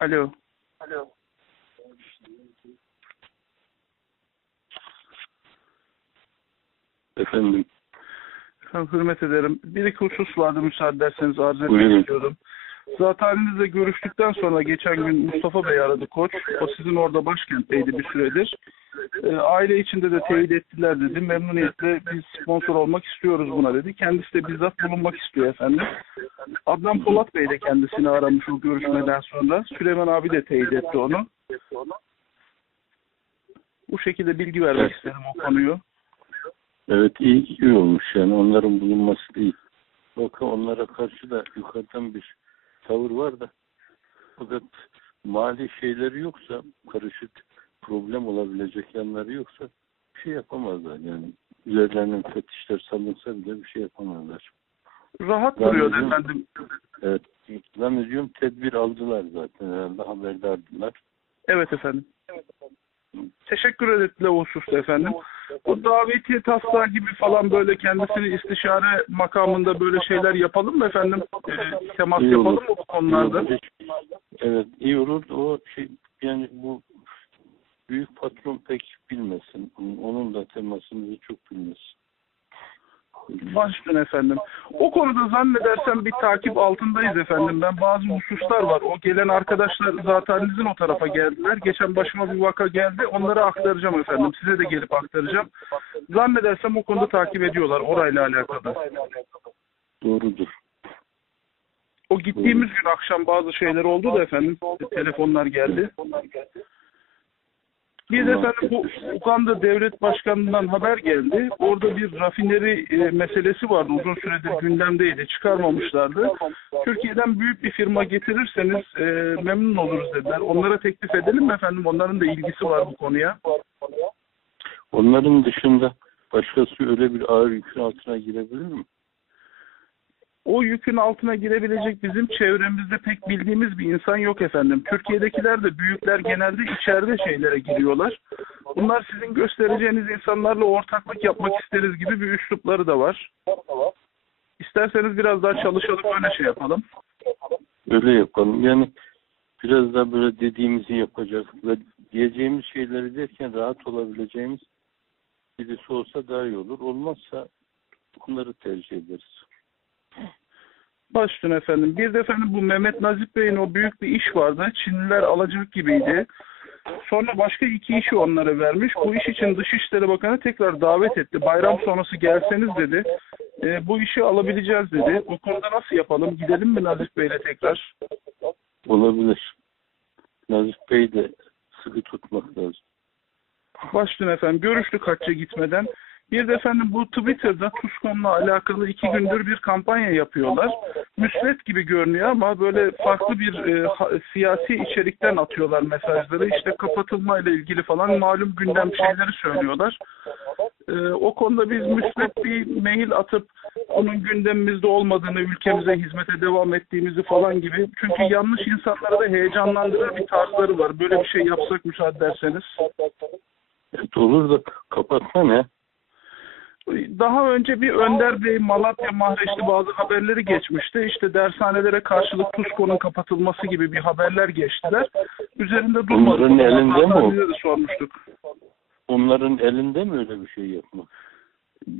Alo. Efendim Efendim, hürmet ederim. Bir iki husus vardı müsaade ederseniz arz etmek Buyurun. istiyorum. Zaten halinizle görüştükten sonra geçen gün Mustafa Bey aradı koç. O sizin orada başkentteydi bir süredir. Ee, aile içinde de teyit ettiler dedi. Memnuniyetle biz sponsor olmak istiyoruz buna dedi. Kendisi de bizzat bulunmak istiyor efendim. Adnan Polat Bey de kendisini aramış o görüşmeden sonra. Süleyman abi de teyit etti onu. Bu şekilde bilgi vermek Evet. istedim o konuyu. evet iyi, iyi olmuş yani onların bulunması iyi. Bakın onlara karşı da yukarıdan bir tavır var da fakat mali şeyleri yoksa karışık problem olabilecek yanları yoksa bir şey yapamazlar yani. Üzerlerinden fetişler salınsa bile bir şey yapamazlar. Rahat duruyor efendim. Evet. Zannediyorum tedbir aldılar zaten herhalde haberdardılar. Evet efendim. Teşekkür ettiler o hususta efendim. O davetiye taslağı gibi falan böyle kendisini istişare makamında böyle şeyler yapalım mı efendim? Ee, temas İyi yapalım olur. mı bu konularda? İyi olur. Evet iyi olur. O şey yani bu büyük patron pek bilmesin. Onun da temasını çok bilmesin. Başüstüne efendim. O konuda zannedersem bir takip altındayız efendim. Ben bazı hususlar var. O gelen arkadaşlar zaten sizin o tarafa geldiler. Geçen başıma bir vaka geldi. Onları aktaracağım efendim. Size de gelip aktaracağım. Zannedersem o konuda takip ediyorlar orayla alakalı. Doğrudur. O gittiğimiz gün akşam bazı şeyler oldu da efendim. Telefonlar geldi. Bir de efendim bu Uganda Devlet Başkanı'ndan haber geldi. Orada bir rafineri e, meselesi vardı. Uzun süredir gündemdeydi. Çıkarmamışlardı. Türkiye'den büyük bir firma getirirseniz e, memnun oluruz dediler. Onlara teklif edelim mi efendim? Onların da ilgisi var bu konuya. Onların dışında başkası öyle bir ağır yükün altına girebilir mi? O yükün altına girebilecek bizim çevremizde pek bildiğimiz bir insan yok efendim. Türkiye'dekiler de büyükler genelde içeride şeylere giriyorlar. Bunlar sizin göstereceğiniz insanlarla ortaklık yapmak isteriz gibi bir üslupları da var. İsterseniz biraz daha çalışalım öyle şey yapalım. Öyle yapalım. Yani biraz da böyle dediğimizi yapacak ve diyeceğimiz şeyleri derken rahat olabileceğimiz birisi olsa daha iyi olur. Olmazsa onları tercih ederiz. Baş üstüne efendim. Bir de efendim bu Mehmet Nazip Bey'in o büyük bir iş vardı. Çinliler alacak gibiydi. Sonra başka iki işi onlara vermiş. Bu iş için Dışişleri Bakanı tekrar davet etti. Bayram sonrası gelseniz dedi. E, bu işi alabileceğiz dedi. O konuda nasıl yapalım? Gidelim mi Nazif Bey'le tekrar? Olabilir. Nazif Bey de sıkı tutmak lazım. Başüstüne efendim. Görüştük hacca gitmeden. Bir de efendim bu Twitter'da Tuzkon'la alakalı iki gündür bir kampanya yapıyorlar. Müslet gibi görünüyor ama böyle farklı bir e, ha- siyasi içerikten atıyorlar mesajları. İşte kapatılma ile ilgili falan malum gündem şeyleri söylüyorlar. E, o konuda biz müslet bir mail atıp onun gündemimizde olmadığını, ülkemize hizmete devam ettiğimizi falan gibi. Çünkü yanlış insanları da heyecanlandıran bir tarzları var. Böyle bir şey yapsak müsaade ederseniz. Evet, olur da kapatma ne? Daha önce bir Önder Bey Malatya Mahreçli bazı haberleri geçmişti. İşte dershanelere karşılık TUSKO'nun kapatılması gibi bir haberler geçtiler. Üzerinde durmadık. Onların elinde mi sormuştuk. Onların elinde mi öyle bir şey yapmak?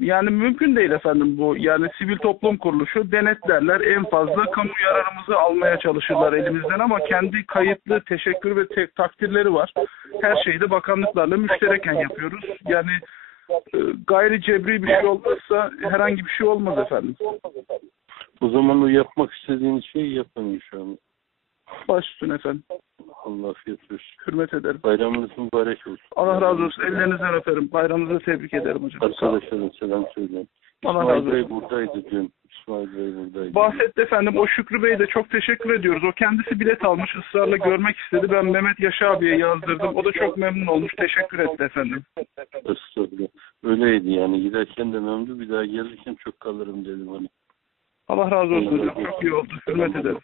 Yani mümkün değil efendim bu. Yani sivil toplum kuruluşu denetlerler. En fazla kamu yararımızı almaya çalışırlar elimizden ama kendi kayıtlı teşekkür ve te- takdirleri var. Her şeyi de bakanlıklarla müştereken yapıyoruz. Yani gayri cebri bir şey olmazsa herhangi bir şey olmaz efendim. O zaman o yapmak istediğiniz şeyi yapın inşallah. Baş üstüne efendim. Allah afiyet olsun. Hürmet ederim. Bayramınız mübarek olsun. Allah razı olsun. Ellerinizden öperim. Bayramınızı tebrik ederim hocam. Arkadaşlara selam söyleyin. Allah İsmail razı Bey olsun. buradaydı dün. İsmail Bey buradaydı. Bahsetti efendim. O Şükrü Bey'e de çok teşekkür ediyoruz. O kendisi bilet almış. ısrarla görmek istedi. Ben Mehmet Yaşa abiye yazdırdım. O da çok memnun olmuş. Teşekkür etti efendim. Estağfurullah. Öyleydi yani. Giderken de memnun bir daha gelirken çok kalırım dedi bana. Allah razı olsun hocam. Çok iyi oldu. Hürmet ederim.